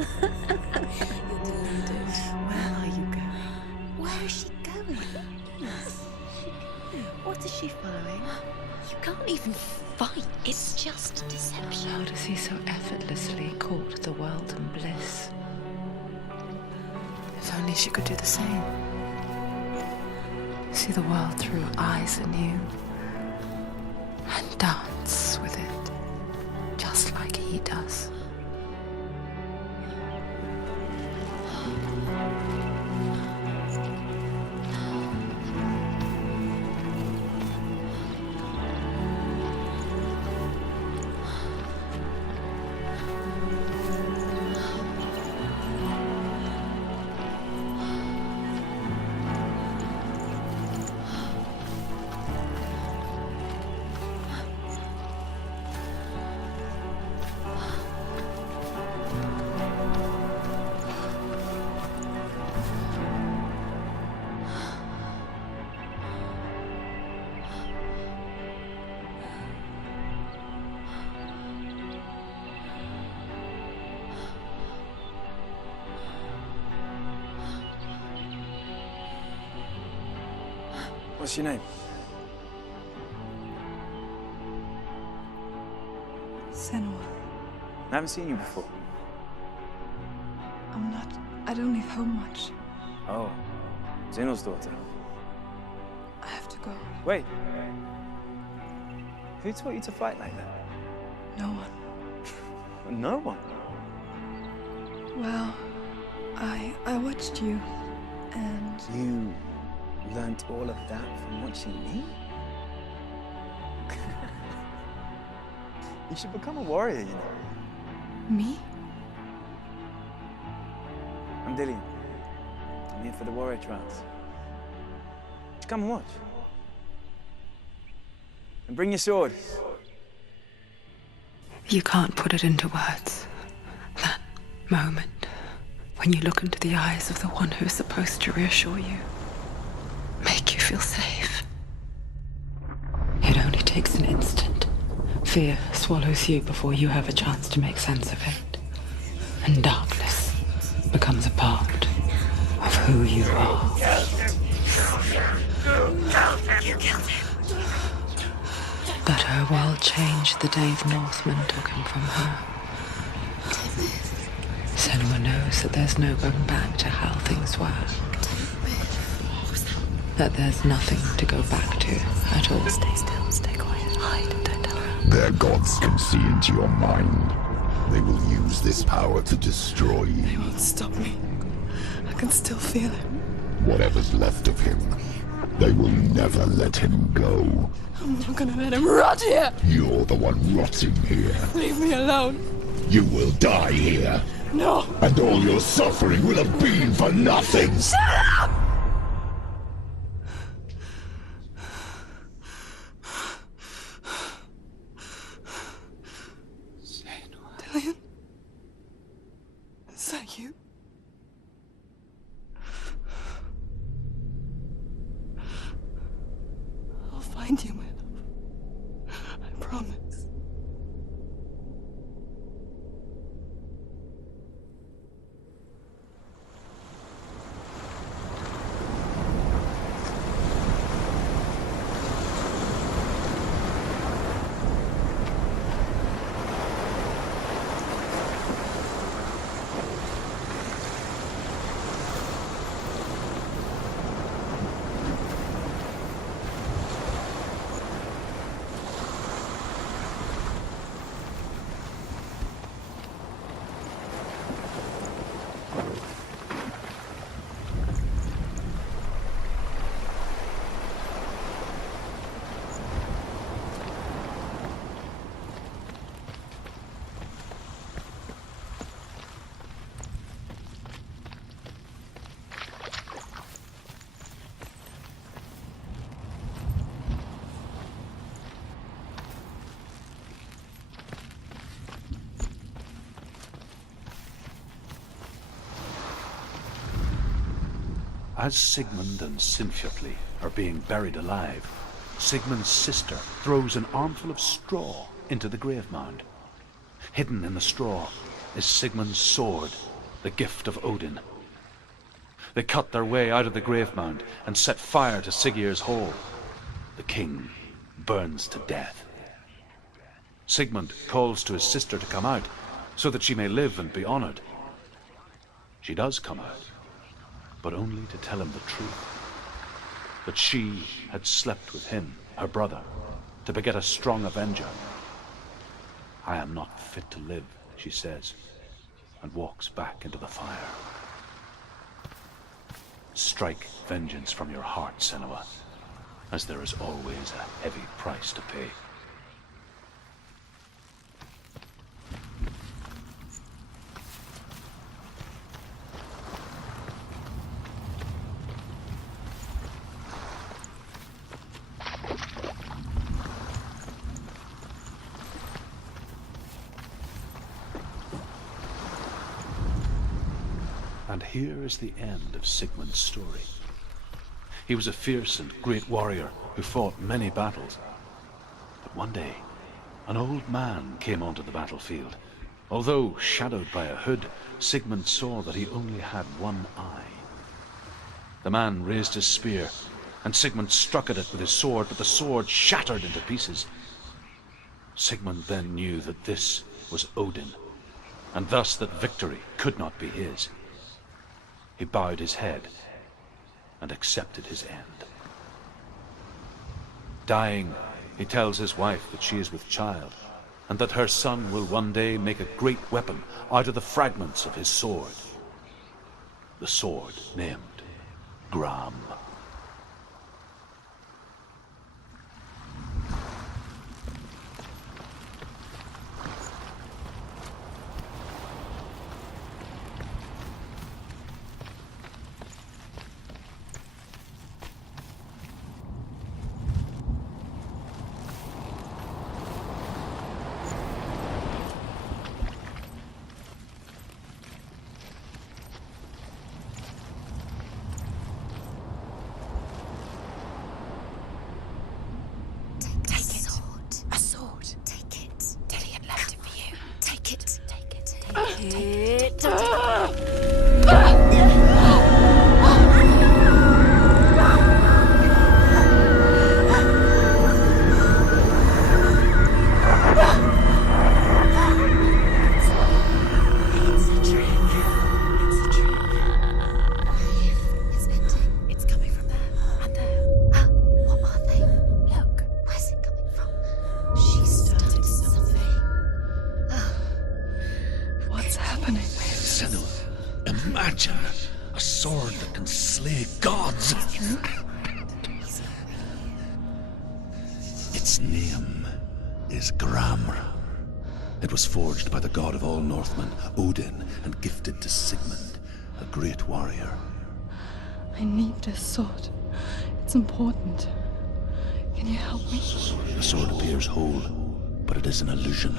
You're deluded. Where are you going? Where is she going? What is she following? You can't even fight. It's just deception. How does he so effortlessly court the world and bliss? If only she could do the same. See the world through eyes anew and dance with it, just like he does. What's your name? Senua. I haven't seen you before. I don't leave home much. Oh, Zenua's daughter. I have to go. Wait. Who taught you to fight like that? No one. No one? Well, I watched you, and... You learnt all of that from watching me? You should become a warrior, you know. Me? I'm Dillian. I'm here for the warrior trials. Just come and watch. And bring your sword. You can't put it into words. That moment when you look into the eyes of the one who is supposed to reassure you, make you feel safe. It only takes an instant. Fear swallows you before you have a chance to make sense of it. And darkness becomes a part of who you are. You killed him. But her world changed the day the Northmen took him from her. Senua knows that there's no going back to how things were. That there's nothing to go back to at all. Stay still, stay quiet, hide, don't tell her. Their gods can see into your mind. They will use this power to destroy you. They won't stop me. I can still feel it. Whatever's left of him, they will never let him go. I'm not gonna let him rot here! You're the one rotting here. Leave me alone. You will die here. No! And all your suffering will have been for nothing. Shut up! Dillian? Is that you? I'll find you, my love. I promise. As Sigmund and Sinfjotli are being buried alive, Sigmund's sister throws an armful of straw into the grave mound. Hidden in the straw is Sigmund's sword the gift of Odin. They cut their way out of the grave mound and set fire to Siggeir's hall. The king burns to death. Sigmund calls to his sister to come out, so that she may live and be honored. She does come out, but only to tell him the truth. That she had slept with him, her brother, to beget a strong avenger. I am not fit to live, she says, and walks back into the fire. Strike vengeance from your heart, Senua, as there is always a heavy price to pay. And here is the end of Sigmund's story. He was a fierce and great warrior who fought many battles. But one day, an old man came onto the battlefield. Although shadowed by a hood, Sigmund saw that he only had one eye. The man raised his spear, and Sigmund struck at it with his sword, but the sword shattered into pieces. Sigmund then knew that this was Odin, and thus that victory could not be his. He bowed his head and accepted his end. Dying, he tells his wife that she is with child, and that her son will one day make a great weapon out of the fragments of his sword. The sword named Gram. Imagine a sword that can slay gods. Its name is Gram. It was forged by the god of all Northmen, Odin, and gifted to Sigmund, a great warrior. I need this sword. It's important. Can you help me? The sword appears whole, but it is an illusion.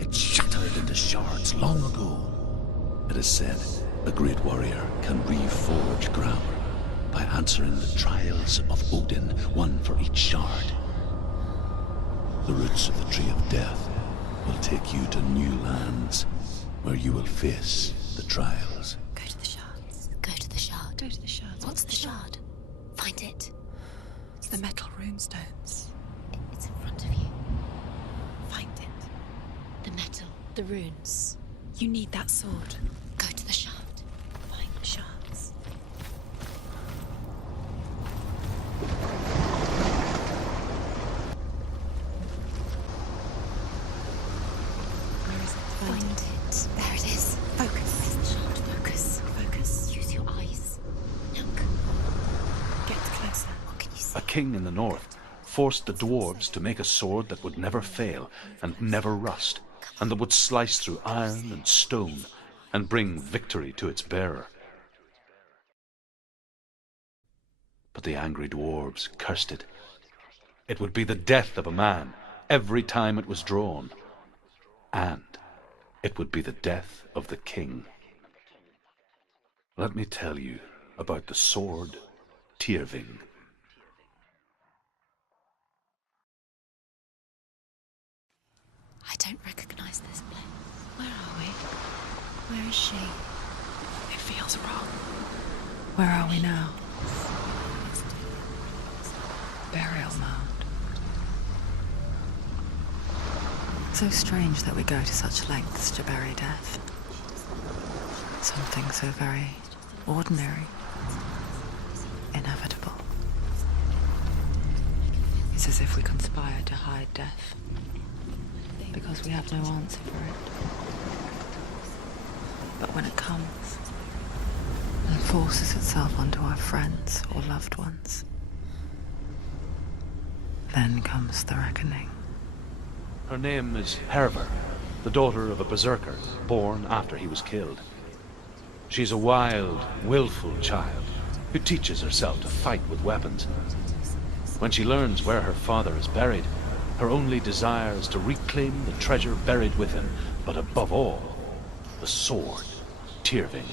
It shattered into shards long ago. It is said a great warrior can reforge Gram by answering the trials of Odin, one for each shard. The roots of the Tree of Death will take you to new lands where you will face the trials. Go to the shards. Go to the shard. Go to the shards. What's the shard? Find it. It's the metal runestones. It's in front of you. Find it. The metal. The runes. You need that sword. Go to the shard. Find the shards. Where is it? Find it. There it is. Focus. Where's the shard? Focus. Focus. Use your eyes. Look. Get closer. What can you see? A king in the north forced the dwarves to make a sword that would never fail and never rust, and that would slice through iron and stone and bring victory to its bearer. But the angry dwarves cursed it. It would be the death of a man every time it was drawn, and it would be the death of the king. Let me tell you about the sword Tyrving. I don't recognize this place. Where are we? Where is she? feels wrong. Where are we now? Burial mound. So strange that we go to such lengths to bury death. Something so very ordinary, inevitable. It's as if we conspire to hide death, because we have no answer for it. But when it comes, and forces itself onto our friends or loved ones, then comes the reckoning. Her name is Herver, the daughter of a berserker born after he was killed. She's a wild, willful child who teaches herself to fight with weapons. When she learns where her father is buried, her only desire is to reclaim the treasure buried with him, but above all, the sword, Tyrving.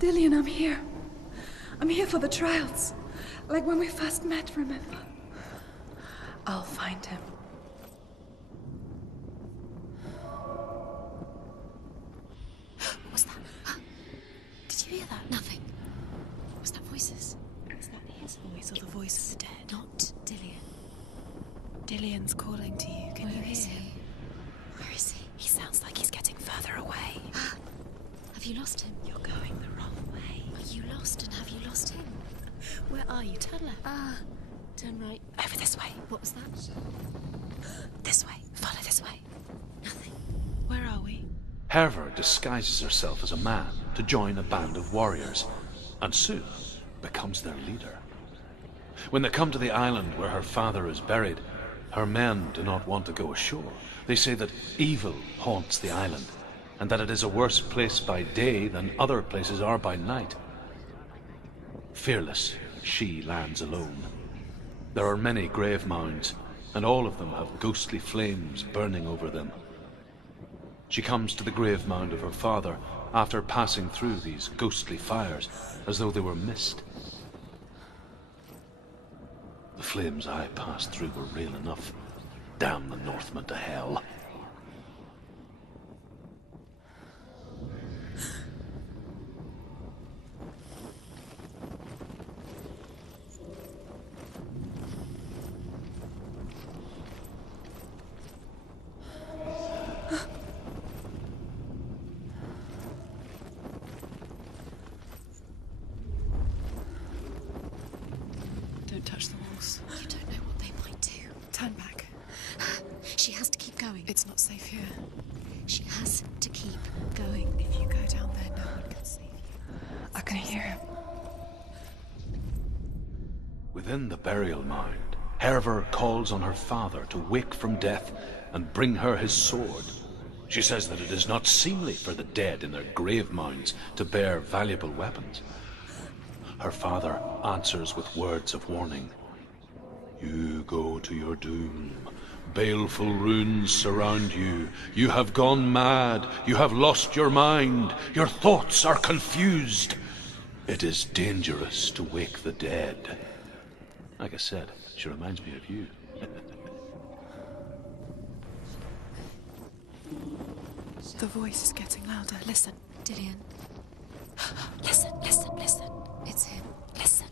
Dillian, I'm here. I'm here for the trials. Like when we first met, remember? I'll find him. What was that? Did you hear that? Nothing. Was that voices? Is that his voice or the voice of the dead? Not Dillian. Dillian's calling to you. Can you Where is hear him? he? Where is he? He sounds like he's getting further away. Have you lost him? You're going the wrong way. Are you lost and have you lost him? Where are you? Turn left. Turn right. Over this way. What was that? This way. Follow this way. Nothing. Where are we? Herver disguises herself as a man to join a band of warriors, and soon becomes their leader. When they come to the island where her father is buried, her men do not want to go ashore. They say that evil haunts the island, and that it is a worse place by day than other places are by night. Fearless, she lands alone. There are many grave mounds, and all of them have ghostly flames burning over them. She comes to the grave mound of her father after passing through these ghostly fires, as though they were mist. The flames I passed through were real enough. Damn the Northmen to hell. Don't touch the walls. You don't know what they might do. Turn back. She has to keep going. It's not safe here. She has to keep going. If you go down there, no one can save you. I can hear him. Within the burial mound, Herver calls on her father to wake from death and bring her his sword. She says that it is not seemly for the dead in their grave mounds to bear valuable weapons. Her father answers with words of warning. You go to your doom. Baleful runes surround you. You have gone mad. You have lost your mind. Your thoughts are confused. It is dangerous to wake the dead. Like I said, she reminds me of you. The voice is getting louder. Listen. Dillian. Listen, listen, listen. It's him. Listen.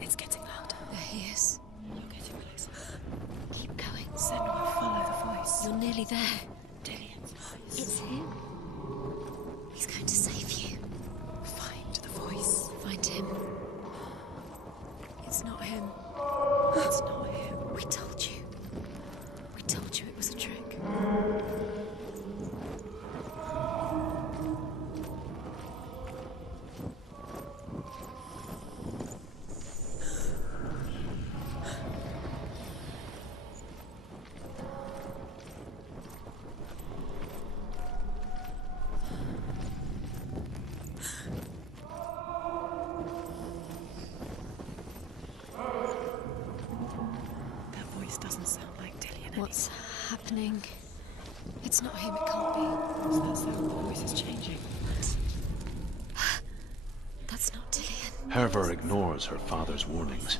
It's getting louder. There he is. You're getting closer. Keep going. Senua, follow the voice. You're nearly there. Dillian's voice. It's him. He's going to save you. Find the voice. Find him. It's not him. It's not him. We told you. We told you it was a trick. That voice doesn't sound like Dillian. What's happening? It's not him, it can't be. So that sound? The voice is changing. That's not Dillian. Herver ignores her father's warnings.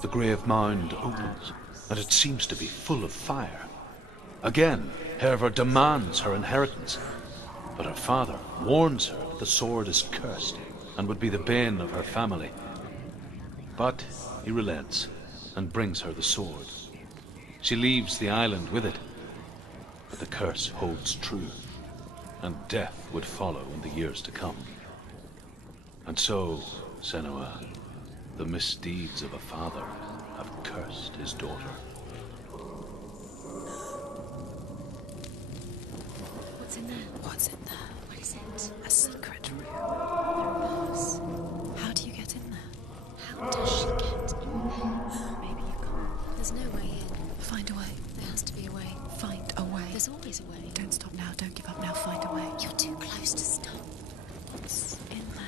The grave mound opens, and it seems to be full of fire. Again, Herver demands her inheritance, but her father warns her that the sword is cursed and would be the bane of her family. But he relents and brings her the sword. She leaves the island with it, but the curse holds true, and death would follow in the years to come. And so, Senua, the misdeeds of a father have cursed his daughter. What's in there? What's in there? What is it? A secret room. Bars. How do you get in there? How does she get in there? Maybe you can't. There's no way in. Find a way. There has to be a way. Find a way. There's always a way. Don't stop now. Don't give up now. Find a way. You're too close to stop. What's in there?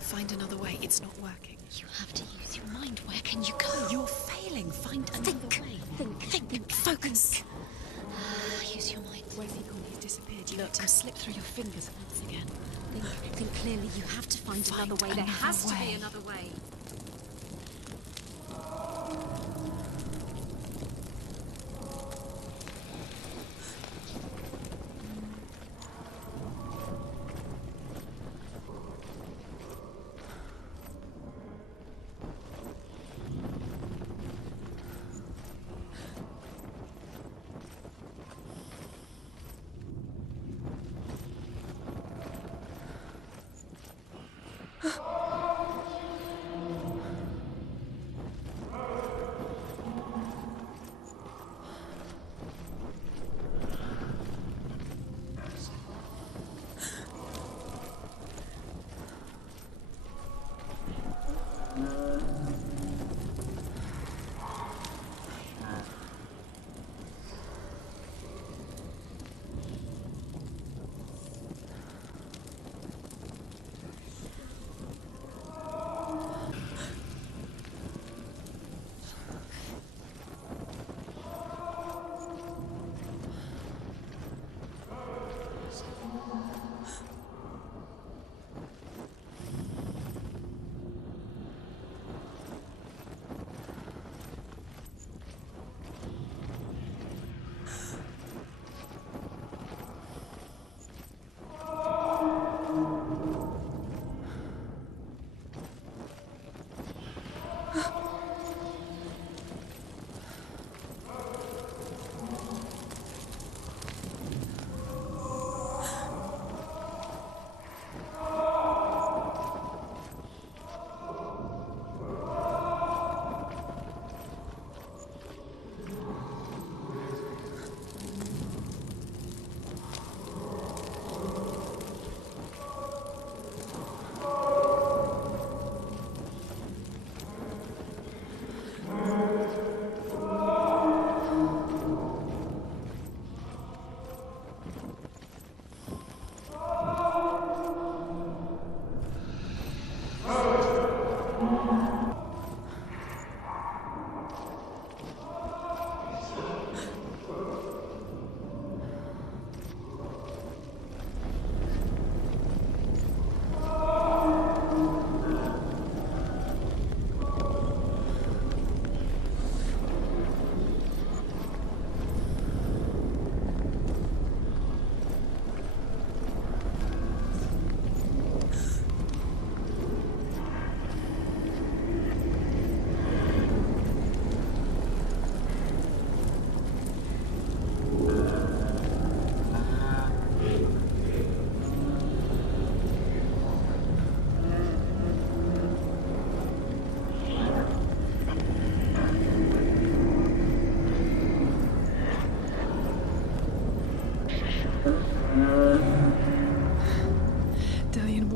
Find another way. It's not working. You have to use your mind. Where can you go? You're failing. Find another way. Think. Focus. Use your mind. Where's he gone? He's disappeared. You let him slip through your fingers once again. Think clearly. You have to find another way. There another has to be way. another way.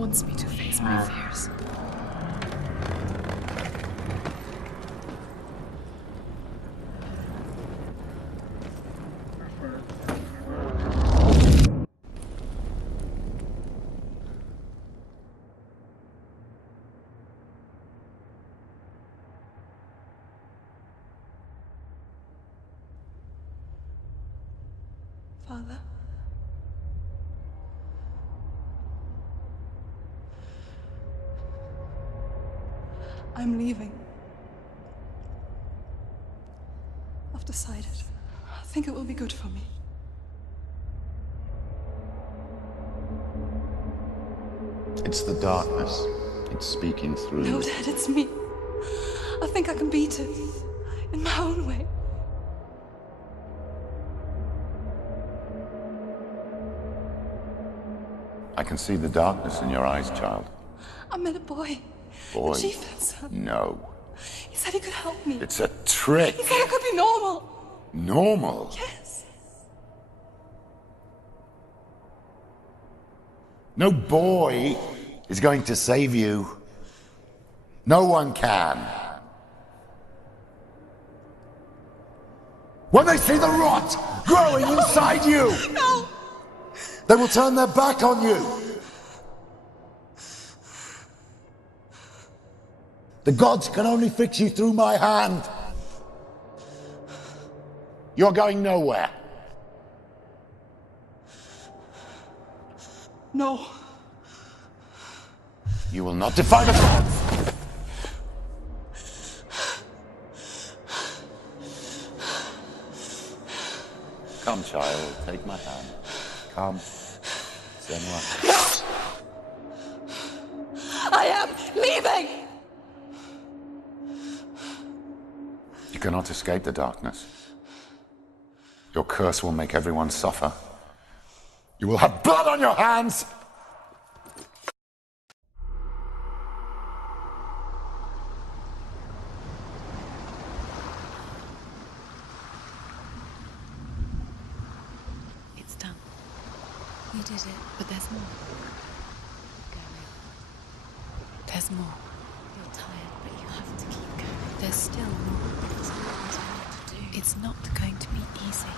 wants me to face my fears. Father? I'm leaving. I've decided. I think it will be good for me. It's the darkness. It's speaking through No, you. Dad, it's me. I think I can beat it. In my own way. I can see the darkness in your eyes, child. I met a boy. Boy. The chief answered. No. He said he could help me. It's a trick. He said I could be normal. Normal? Yes. No boy is going to save you. No one can. When they see the rot growing inside you, No! they will turn their back on you. The gods can only fix you through my hand. You're going nowhere. No. You will not defy the gods. Come, child, take my hand. Come. Senua. No! I am leaving! You cannot escape the darkness. Your curse will make everyone suffer. You will have blood on your hands! It's done. You did it, but there's more. Go now. There's more. You're tired, but you have to keep going. There's still more. There's always more to do. It's not going to be easy.